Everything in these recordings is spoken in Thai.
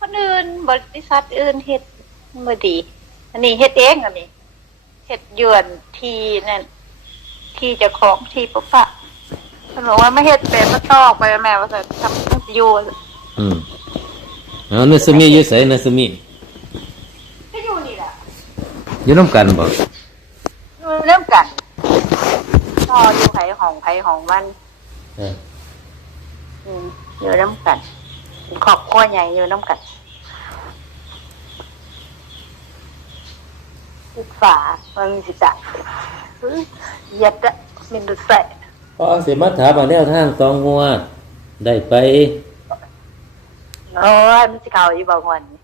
คนอื่นบริษัทอื่นเฮ็ดบ่ดี อันนี้เฮ็ดเองอันนี้เฮ็ดยวนทีนั่นที่เจ้าของที่ปะปะเพิ่นบอกว่าไม่เฮ็ดเป็นมาตอกไปแม่ว่าจะทำมันสิอยู่อืมเอาเนสมิอยู่ไสเนสมิก็อยู่นี่แหละอยู่น้ำกันบ่อยู่เริ่มกันพออยู่ไผของไผของมันเอออืมอยู่น้ำกัน ครอบครัวใหญ่อยู่น้ำกันศึกษามันมีสิจักเหยัดอะมินดุใส่พอสิมาถามว่าแนวทางตองหัวดได้ไปโอ้ยมันสิเขาอยู่บางวันนี่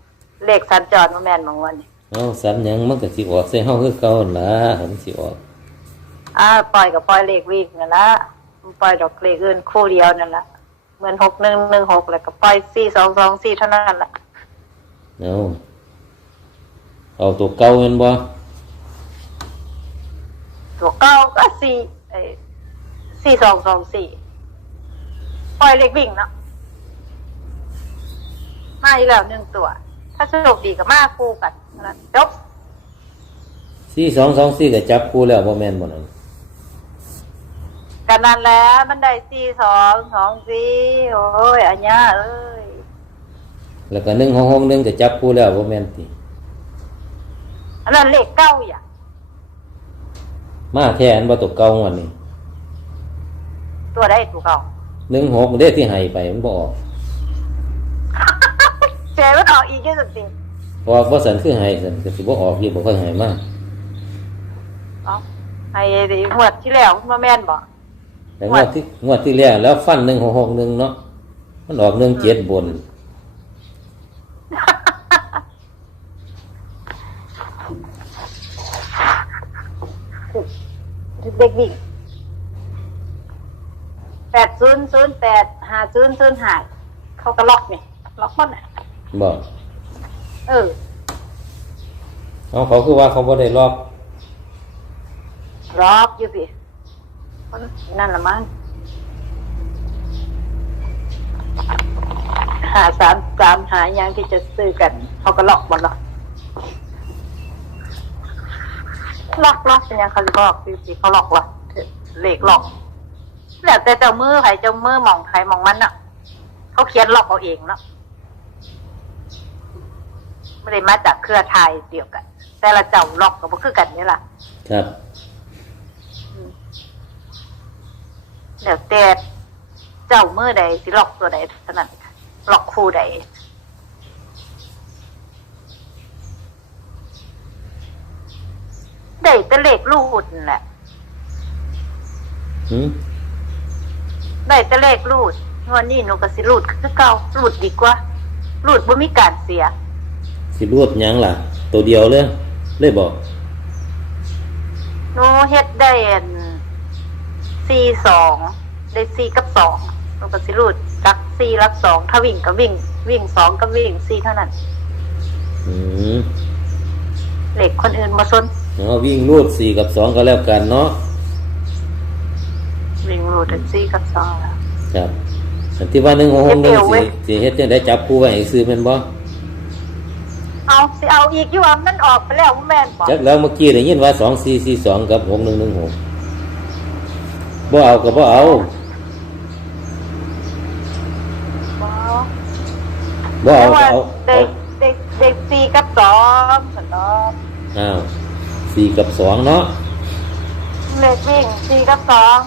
เลขสัญจรมาแม่นบางวันนี่เอาสันหยังมันก็สิออกใส่เฮาคือเก่าหั่นล่ะมันสิออกอ่าปล่อยกับปล่อยเลขวิ่งนั่นละมันปล่อยดอกเลขอื่นคู่เดียวนั่นละ เหมือนหกหนึ่งหนึ่งหกแล้วก็ปล่อยสี่สองสองสี่เท่านั้นละเอาเอาตัวเก่าแม่นบ่ตัวเก้าก็สี่เอ้ยสี่สองสองสี่ปล่อยเลขวิ่งเนาะมาอีกแล้วหนึ่งตัว ถ้าโชคดีกับมาคู่กันเท่านั้นจบ4224ก็จับคู่แล้วบ่แม่นบ่นั่น กันนั้นแหล้วมันได้สี่สองสองสี่โอ้ยอันเนี้ยเอ้ยแล้วก็1661ก็จับคู่แล้วบ่แม่นติอันนั้นเลขเก้าอย่างมาแท้อันบ่ตัวเก่าวันนี้ ตัวได้ถูกเก่า16เด้ที่ให้ไปมันบ่ออกเจ๊มันออกอีกแค่สิบออกบ่สันคือให้สันก็สิบ่ออกอยู่บ่ค่อยให้มาเนาะไอ้หวดที่แล้วมาแม่นบอก แต่งวดที่งวดที่แล้วแล้วฟัน1661เนาะมันออก17บน เด็กวิ่งแปดศูนย์ศูนย์แปดห้าศูนย์ศูนย์ห้าเขาก็ล็อกนี่ล็อกมันอะบ่เออเอาเขาคือว่าเขาบ่ได้ล็อกล็อกอยู่สิค นั่นละมั้งหาสามสามหาอย่างที่จะซื้อกันเขาก็ล็อกหมดล็อกล็อกล็อกเป็นยังเขาล็อกอยู่สิเขาล็อกล็อกเหล็กล็อกแล้วแต่เจ้ามือใครเจ้ามือมองใครมองมันอะ เขาเขียนล็อกเอาเองเนาะไม่ได้มาจากเครือไทยเดียวกัน แต่ละเจ้าล็อกก็บ่คือกันนี่ล่ะ ครับ เดี๋ยวแต่เจ้ามือใดสิล็อกตัวใดเท่านั้นค่ะล็อกคู่ใดได้แต่เลขรูดนั่นแหละหืมได้แต่เลขรูดงวดนี้หนูก็สิรูดคือเก่ารูดดีกว่ารูดบ่มีการเสีย สิรวดหยังล่ะ ตัวเดียวเลยเลยบอกหนูเฮ็ดได้อัน สี่สองได้สี่กับสองหนูก็สิรูดรักสี่รักสองถ้าวิ่งก็วิ่ง วิ่งสองก็วิ่งสี่เท่านั้นอืมเหล็กคนอื่นมาซนเอาวิ่งรูดสี่กับสองก็แล้วกันเนาะวิ่งรูดสี่กับสองแล้ว ครับอันที่ว่าหนึ่งหกหกหนึ่งเดี๋ยวเว้สี่ยสี่เฮ็ดจังได้จับคู่ไว้ให้ซื้อแม่นบ่เอาสิเอาอีกอยู่ว่ามันออกไปแล้วแม่นบอกจักแล้วเมื่อกี้ได้ยินว่าสองสี่สี่สองกับหกหนึ่งหนึ่งหก บ่เอาก็บ่เอาบ่เอาก็ว่าเอาเด็เอากเด็กเด็กสี่กับสองสนออ้าวสี่กับสองเนาะเล็กวิ่งสี่กับสอง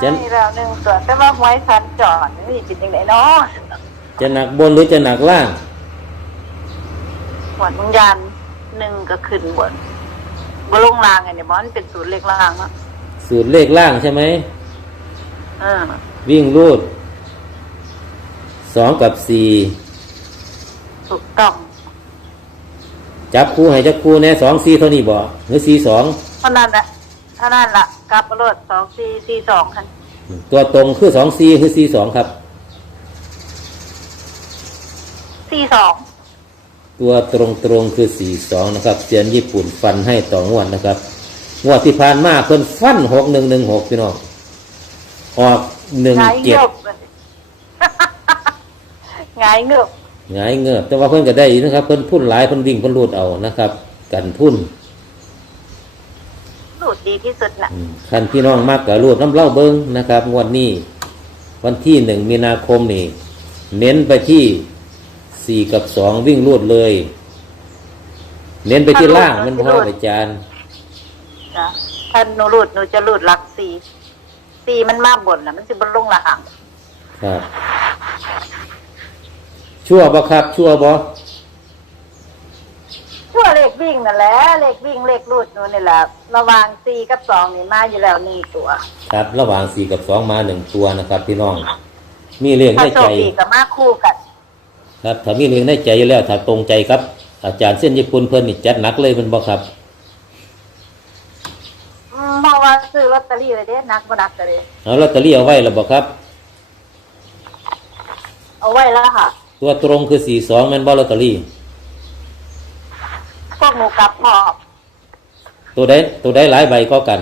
เจ็ดไม่แล้วหนึ่งตัวแต่ว่าหวยสันจอดนี่เป็นยังไงเนาะจะหนักบนหรือจะหนักล่างหวนมึงยันหนึ่งก็ขึ้นบนบลงรางไงเนี่ยมันเป็นศูนย์เล็กรางเนาะสูตรเลขล่างใช่ไหมเออ วิ่งรูดสองกับสี่ถูกต้อง จับคู่ให้จับคู่แน่สองสี่เท่านี้บ่หรือสี่สองเท่านั้นแหละเท่านั้นละกลับรถสองสี่สี่สองคันตัวตรงคือสองสี่คือสี่สองครับสี่สองตัวตรงตรงๆคือสี่สองนะครับเซียนญี่ปุ่นฟันให้ต่องวดนะครับงวดที่ผ่านมาเพิ่นฟันหกหนึ่งหนึ่งหกพี่น้อง ออกหนึ่งหงายเจ็เงืดอบหงายเงือบหงายเงือบแต่ว่าเพิ่นก็ได้อยู่นะครับ เพิ่นพุ่นหลายเพิ่นวิ่งเพิ่นรูดเอานะครับ กันพุ่นรูดดีที่สุดน่ะอืมคันพี่น้องมากกับรูดน้ำเล่าเบิ้งนะครับงวดนี้วันที่หนึ่งมีนาคมนี่ เน้นไปที่สี่กับสองวิ่งรูดเลย เน้นไปที่ล่างมันพ่ออาจารย์ จ้ะถ้าหนูรูดหนูจะรูดหลักสี่ สี่มันมาบนน่ะมันสิบนลงละหังครับ ชั่วบ่ครับ ชั่วบ่ชั่วเลขวิ่งนั่นแหละเลขวิ่งเลขรูดหนูนี่แหละระหว่างสี่กับสองนี่มาอยู่แล้วหนึ่งตัวครับ ระหว่างสี่กับสองมาหนึ่งตัวนะครับพี่น้อง มีเลขถ้าในโชใจ คดีก็มาคู่กันครับถ้ามีเลขในใจอยู่แล้วถ้าตรงใจครับ อาจารย์เส้นญี่ปุ่นเพิ่นนี่จัดหนักเลยเป็นบ่ครับอืม เพราะว่าซื้อลอตเตอรี่เลยเด้นักบ่นักก็เลยเอาลอตเตอรี่เอาไว้แล้วบ่ครับ เอาไว้แล้วค่ะ ตัวตรงคือสี่สองแม่นบ่ลอตเตอรี่ พวกหนูกลับพอบตัวใดตัวใดหลายใบก็กัน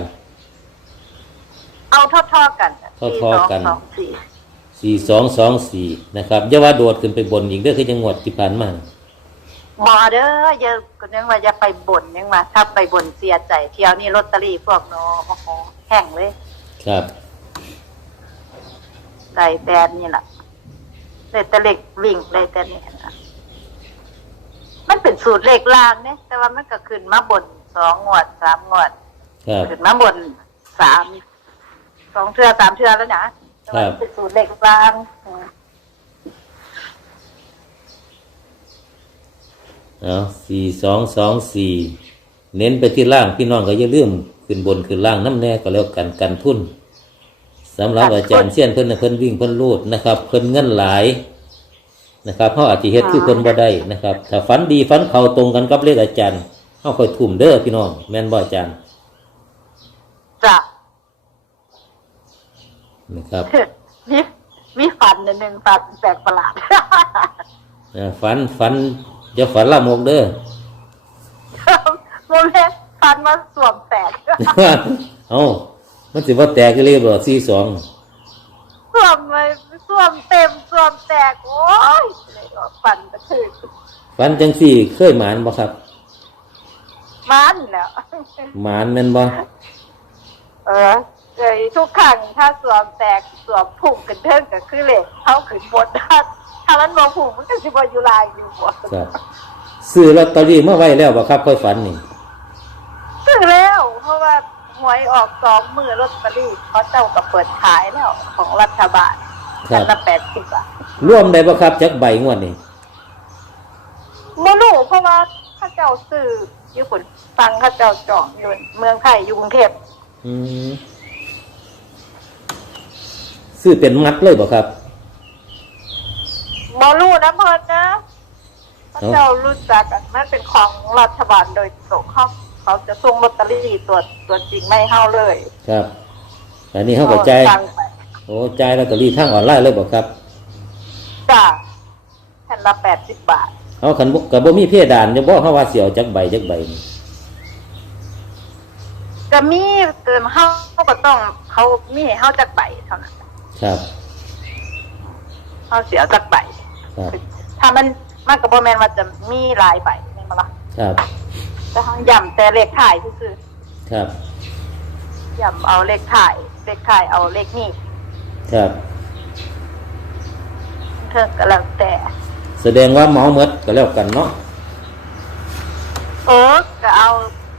เอาทอดๆกันทอดๆกันสี่สองสองสี่สี่สองสองสี่นะครับอย่าว่าโดดขึ้นไปบนอีกเด้อคือจังหวัดที่ผ่านมา บอเด้ออย่าก็ยังว่าอย่าไปบ่นยังมาถ้าไปบ่นเสียใจเที่ยวนี้ลอตเตอรี่พวกหนูโอ้โหแห้งเลย ครับไก่แบนนี่แหละเลยแต่เล็กวิ่งเลยแต่เนี่ยนะมันเป็นสูตรเลขล่างเนี่ยแต่ว่ามันก็ขึ้นมาบนสองงวดสามงวดครับขึ้นมาบนสามสองเทือสามเทือแล้วนะแต่ว่ามันเป็นสูตรเลขล่างอืม เอาสี่สองสองสี่เน้นไปที่ล่างพี่น้องก็อย่าลืมขึ้นบนขึ้นล่างน้ำแน่ก็แล้วกันกันทุนสำหรับอาจารย์เสี้ยนเพิ่นน่ะเพิ่นวิ่งเพิ่นรูดนะครับเพิ่นเงินหลายนะครับเพราะอาจจะเฮ็ดคือเพิ่นบ่ได้นะครับ ถ้าฝันดีฝันเข้าตรงกันกับเลขอาจารย์เฮาค่อยทุ่มเด้อพี่น้องแม่นบ่อาจารย์จ้ะนะครับมีมีฟันนิดนึงฟันแปลกประหลาดอ่าฝันฝัน อย่าฝันละมกเด้อโมเมนฟันมาสวมแตกเอ้ามันสิว่าแตกก็เลยบ่สี่สองสวมเลยสวมเต็มสวมแตกโอ้ยเลยว่าฟันกระถึกฝันจังสี่เคยหมานบ่ครับมันแล้วหมานแม่นบ่เออเลย ทุกครั้งถ้าสวมแตกสวมผุ่มกันเทิงก็คือเลยเข้าขึ้นบนถ้าถ้ามันบ่ผุ่มมันก็สิบ่อยู่ลายอยู่บ่ครับซื้อลอตเตอรี่เมื่อไว้แล้วบ่ครับค่อยฝันนี่ซื้อแล้ว เพราะว่าหวยออกสองมือลอตเตอรี่เขาเจ้าก็เปิดขายแล้วของรัฐบาลครักันบละแปดสิบบาทร่วมได้บ่ครับจักใบงวดนี่บ่รู้เพราะว่าเข้าเจ้าซื้ออยู่คนฟังเข้าเจ้าจองอยู่เมืองไทยอยู่กรุงเทพอืม ซื้อเป็นมัดเลยบ่ครับบ่รู้นะเพิ่นนะเข้าเอ้าเจ้ารู้จักกันมันเป็นของรัฐบาลโดยตรงเขาเขาจะส่งลอตเตอรี่ตัวตัวจริงไม่ให้เฮาเลยครับ อันนี้เฮาก็จ่ายสั่งไปโอ้จ่ายลอตเตอรี่ทางออนไลน์เลยบ่ครับจ้าแผ่นละแปดสิบบาท เอาคันบ่ก็บ่มีเพดานจะบ่เฮาว่าสิเอาจักใบจักใบนี่ก็มีเติมเฮาก็ต้องเขามีให้เฮาจักใบเท่านั้น ครับเฮาเสียจักใบครับถ้ามันมันก็บ่แม่นว่าจะมีหลายใบแม่นบ่ล่ะครับแต่เฮาย่ำแต่เลขถ่ายซื่อครับๆย่ำเอาเลขถ่าย เลขถ่ายเอาเลขนี้ครับเทิงก็แล้วแต่ แสดงว่าเมาหมดก็แล้วกันเนาะเออก็เอา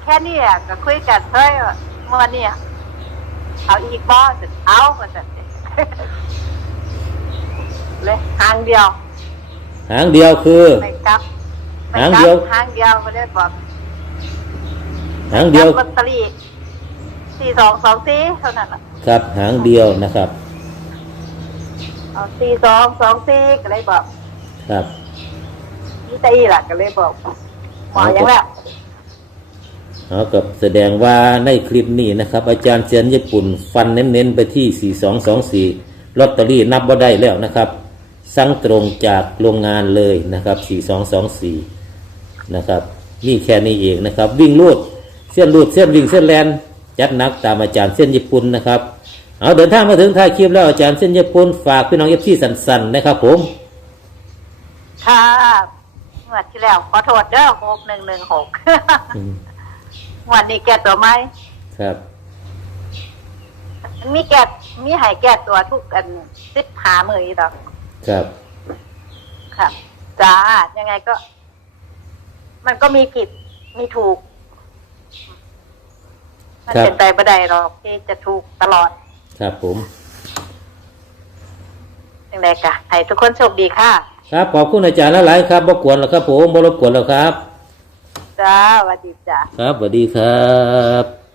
แค่นี้อะก็คุยกันเฮ้ยเมื่อเนี่ยเอาอีกบ่จะเอาก็จะ เลยทางเดียว หางเดียวคือ ไม่กลับไม่หางกลัเดียว หางเดียวไม่ได้บอกหางเดียวลอตเตอรี่สี่สองสองสี่เท่านั้นน่ะครับ หางเดียวนะครับ เอาสี่สองสองสี่ก็เลยบอกครับ นี่ตีล่ะก็เลยบอกหมอยังแล้ว เอากับแสดงว่าในคลิปนี้นะครับ อาจารย์เซียนญี่ปุ่นฟันเน้นๆไปที่ 4224ลอตเตอรี่นับว่าได้แล้วนะครับสั่งตรงจากโรงงานเลยนะครับ 4224 นะครับนี่แค่นี้เองนะครับ วิ่งลูดเส้นลูดเส้นวิ่งเส้นแลนจัดหนักตามอาจารย์เส้นญี่ปุ่นนะครับเอาเดินทางมาถึงท้ายคลิปแล้วอาจารย์เส้นญี่ปุ่นฝากพี่น้องเอฟซีสันๆนะครับผมค่ะงวดที่แล้วขอโทษเด้อหกหนึ่งหนึ่งหก อืมวันนี้แก้ตัวไหมครับ มันมีแก้มีใหายแก้ตัวทุกอันสิบหามืออีดอกครับ ครับจ้ายังไงก็ มันก็มีผิดมีถูก มันครับ เป็นไปไม่ได้หรอกที่จะถูกตลอดครับผม ยังไงกะให้ทุกคนโชคดีค่ะ ครับขอบคุณอาจารย์หลายๆครับบ่กวนแล้วครับผมบ่รบกวนแล้วครับ จ้าสวัสดีจ้าครับสวัสดีครับ